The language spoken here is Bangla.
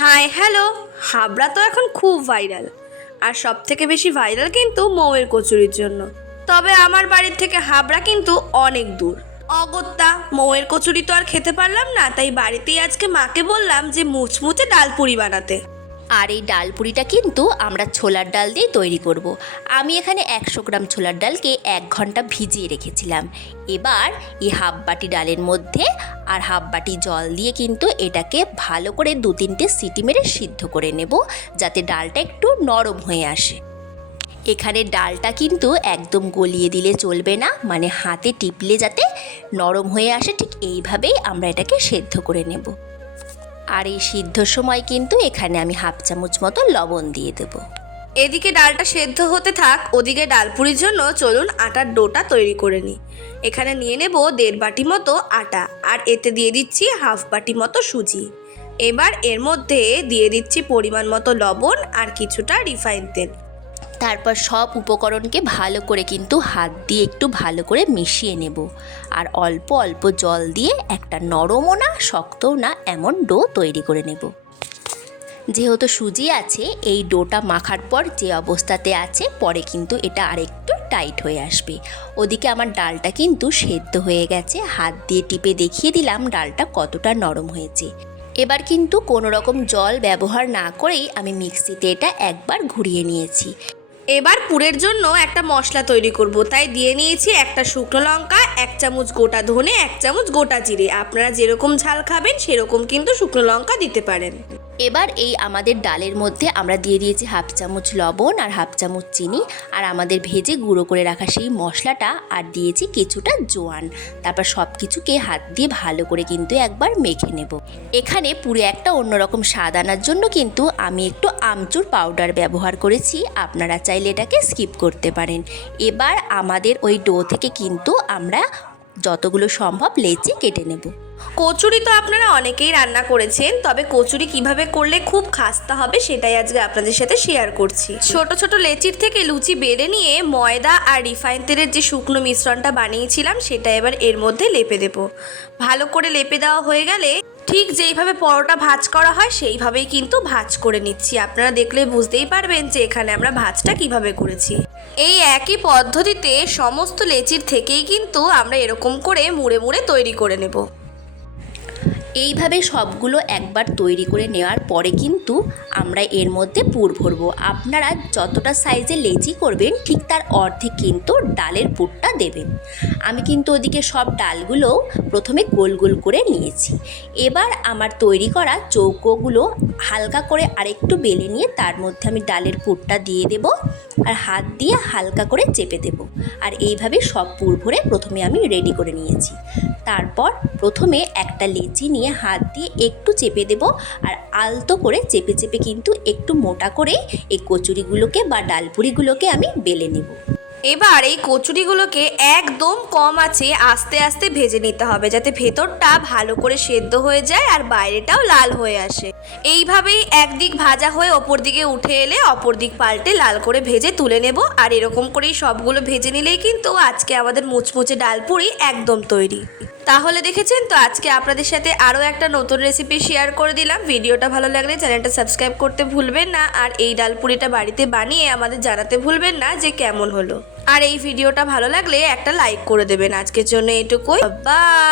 Hi hello. হাবড়া তো এখন খুব ভাইরাল, আর সব থেকে বেশি ভাইরাল কিন্তু মৌয়ের কচুরির জন্য। তবে আমার বাড়ির থেকে হাবড়া কিন্তু অনেক দূর, অগত্যা মৌয়ের কচুরি তো আর খেতে পারলাম না, তাই বাড়িতেই আজকে মাকে বললাম যে মুচমুচে ডালপুরি বানাতে। আর এই ডালপুরিটা কিন্তু আমরা ছোলার ডাল দিয়ে তৈরি করব। আমি এখানে 100 গ্রাম ছোলার ডালকে 1 ঘন্টা ভিজিয়ে রেখেছিলাম। এবার এই হাফ বাটি ডালের মধ্যে আর হাফ বাটি জল দিয়ে কিন্তু এটাকে ভালো করে 2-3টে সিটি মেরে সিদ্ধ করে নেব, যাতে ডালটা একটু নরম হয়ে আসে। এখানে ডালটা কিন্তু একদম গলিয়ে দিলে চলবে না, মানে হাতে টিপলে যাতে নরম হয়ে আসে, ঠিক এইভাবেই আমরা এটাকে সেদ্ধ করে নেব। আর এই সিদ্ধর সময় কিন্তু এখানে আমি হাফ চামচ মতো লবণ দিয়ে দেব। এদিকে ডালটা সেদ্ধ হতে থাক, ওদিকে ডালপুরির জন্য চলুন আটার ডোটা তৈরি করে নিই। এখানে নিয়ে নেব 1.5 বাটি মতো আটা, আর এতে দিয়ে দিচ্ছি হাফ বাটি মতো সুজি। এবার এর মধ্যে দিয়ে দিচ্ছি পরিমাণ মতো লবণ আর কিছুটা রিফাইন তেল। তারপর সব উপকরণকে ভালো করে কিন্তু হাত দিয়ে একটু ভালো করে মিশিয়ে নেব, আর অল্প অল্প জল দিয়ে একটা নরমও না শক্তও না এমন ডো তৈরি করে নেব। যেহেতু সুজি আছে, এই ডোটা মাখার পর যে অবস্থাতে আছে, পরে কিন্তু এটা আরেকটু টাইট হয়ে আসবে। ওদিকে আমার ডালটা কিন্তু সেদ্ধ হয়ে গেছে, হাত দিয়ে টিপে দেখিয়ে দিলাম ডালটা কতটা নরম হয়েছে। এবার কিন্তু কোনো রকম জল ব্যবহার না করেই আমি মিক্সিতে এটা একবার ঘুরিয়ে নিয়েছি। এবার পুরের জন্য একটা মশলা তৈরি করব, তাই দিয়ে নিয়েছি একটা শুকনো লঙ্কা, 1 চামচ গোটা ধনে, 1 চামচ গোটা জিরে। আপনারা যেরকম ঝাল খাবেন সেরকম কিন্তু শুকনো লঙ্কা দিতে পারেন। এবার এই আমাদের ডালের মধ্যে আমরা দিয়ে দিয়েছি হাফ চামচ লবণ আর হাফ চামচ চিনি, আর আমাদের ভেজে গুঁড়ো করে রাখা সেই মশলাটা, আর দিয়েছি কিছুটা জোয়ান। তারপর সব কিছুকে হাত দিয়ে ভালো করে কিন্তু একবার মেখে নেব। এখানে পুরো একটা অন্যরকম স্বাদ আনার জন্য কিন্তু আমি একটু আমচুর পাউডার ব্যবহার করেছি, আপনারা চাইলে এটাকে স্কিপ করতে পারেন। এবার আমাদের ওই ডো থেকে কিন্তু আমরা যতগুলো সম্ভব লেচি কেটে নেব। কচুরি তো আপনারা অনেকেই রান্না করেছেন, তবে কচুরি কিভাবে করলে খুব খাস্তা হবে সেটাই আজকে আপনাদের সাথে শেয়ার করছি। ছোট ছোট লেচির থেকে লুচি বেড়ে নিয়ে ময়দা আর রিফাইন তেলের যে শুকনো মিশ্রণটা বানিয়েছিলাম সেটা এবার এর মধ্যে লেপে দেব। ভালো করে লেপে দেওয়া হয়ে গেলে ঠিক যেইভাবে পরোটা ভাঁজ করা হয় সেইভাবেই কিন্তু ভাঁজ করে নিচ্ছি। আপনারা দেখলে বুঝতেই পারবেন যে এখানে আমরা ভাঁজটা কিভাবে করেছি। এই একই পদ্ধতিতে সমস্ত লেচির থেকেই কিন্তু আমরা এরকম করে মুড়ে মুড়ে তৈরি করে নেব। এইভাবে সবগুলো একবার তৈরি করে নেওয়ার পরে কিন্তু আমরা এর মধ্যে পুর ভরবো। আপনারা যতটা সাইজে লেচি করবেন ঠিক তার অর্ধেক কিন্তু ডালের পুরটা দেবেন। আমি কিন্তু ওদিকে সব ডালগুলো প্রথমে গোল গোল করে নিয়েছি। এবার আমার তৈরি করা চৌকোগুলো হালকা করে আরেকটু বেলে নিয়ে তার মধ্যে আমি ডালের পুরটা দিয়ে দেব, আর হাত দিয়ে হালকা করে চেপে দেব। আর এইভাবে সব পুর ভরে প্রথমে আমি রেডি করে নিয়েছি। তারপর প্রথমে একটা লেচি নিয়ে হাত দিয়ে একটু চেপে দেব, আর আলতো করে চেপে চেপে কিন্তু একটু মোটা করে এই কচুরিগুলোকে বা ডালপুরিগুলোকে আমি বেলে নেব। এবার এই কচুরিগুলোকে একদম কম আঁচে আস্তে আস্তে ভেজে নিতে হবে, যাতে ভেতরটা ভালো করে সেদ্ধ হয়ে যায় আর বাইরেটাও লাল হয়ে আসে। এইভাবেই একদিক ভাজা হয়ে ওপর দিকে উঠে এলে অপর দিক পাল্টে লাল করে ভেজে তুলে নেব। আর এরকম করেই সবগুলো ভেজে নিলেই কিন্তু আজকে আমাদের মুচমুচে ডালপুরি একদম তৈরি। তাহলে দেখেছেন তো, আজকে আপনাদের সাথে আরও একটা নতুন রেসিপি শেয়ার করে দিলাম। ভিডিওটা ভালো লাগলে চ্যানেলটা সাবস্ক্রাইব করতে ভুলবেন না, আর এই ডালপুরিটা বাড়িতে বানিয়ে আমাদের জানাতে ভুলবেন না যে কেমন হলো। আর এই ভিডিওটা ভালো লাগলে একটা লাইক করে দেবেন। আজকের জন্য এটুকুই, বাই।